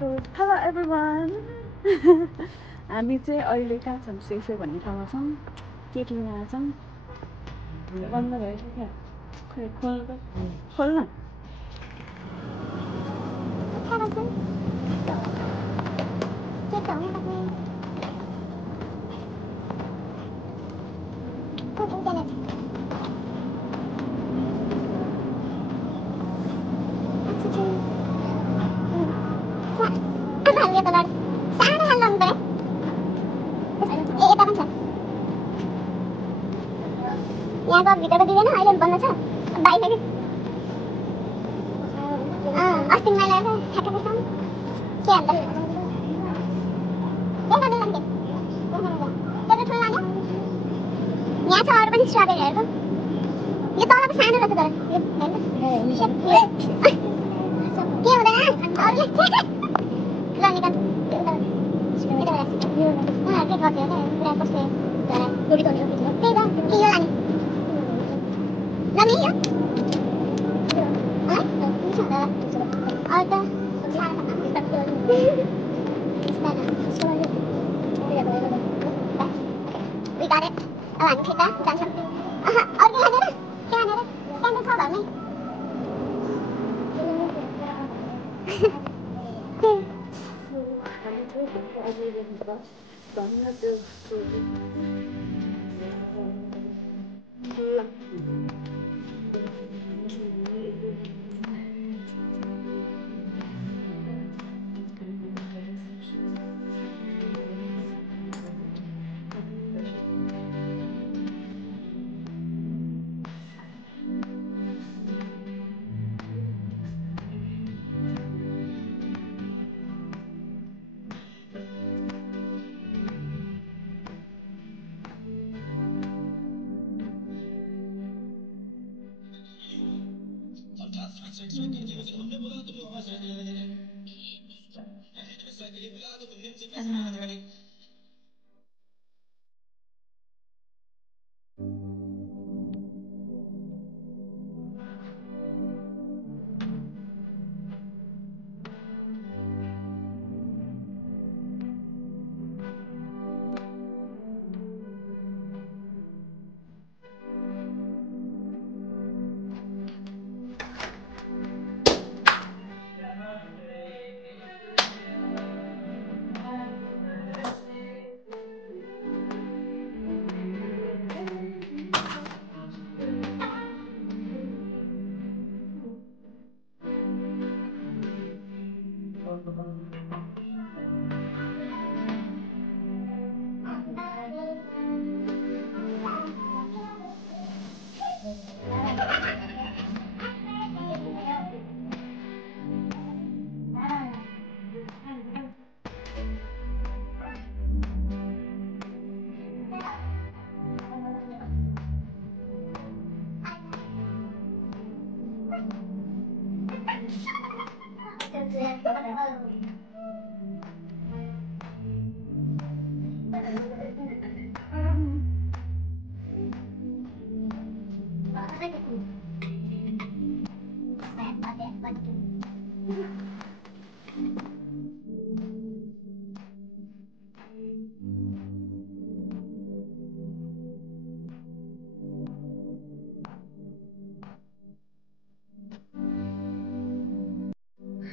Hello everyone. हामी चाहिँ अहिले कहाँ छौँ सेफे भन्ने ठाउँमा छौँ केटीमा छौँ बन्द भएछ क्या खोइ खोल्न यहाँको भित्रको दिँदैन अहिले बन्द छ बाहिर अस्ति मैले ठ्याक्कै छौँ के अन्त यहाँ छ अरू पनि स्ट्रबेरीहरूको यो तलको सानो रहेछ तर के हुँदैन अरूले ल निकाल के गर्थ्यो पुरा कस्तो गोबी तोड्नु त्यही त के यो लाने Nami ya? We got it. I'm kita dan और क्या है क्या है क्या देखा बात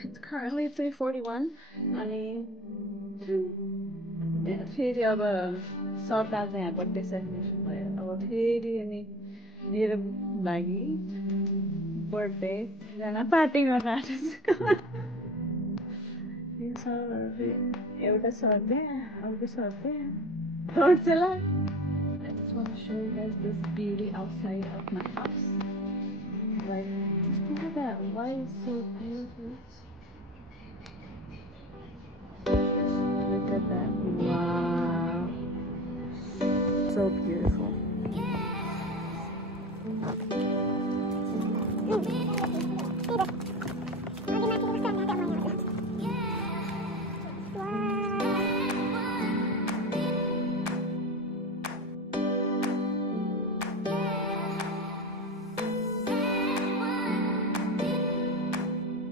It's currently 3:41 अनि फेरि अब सरदार चाहिँ यहाँ बर्थडे सेलिब्रेसन भयो अब फेरि अनि मेरो लागि बर्थडे जान पार्टी गर्न आँटेको एउटा सर्दै अर्को सर्दै छोड्छ ल I just want to show you guys this beauty outside of my house. Like, just look at that. Why is so beautiful? Look at that. Wow. So beautiful.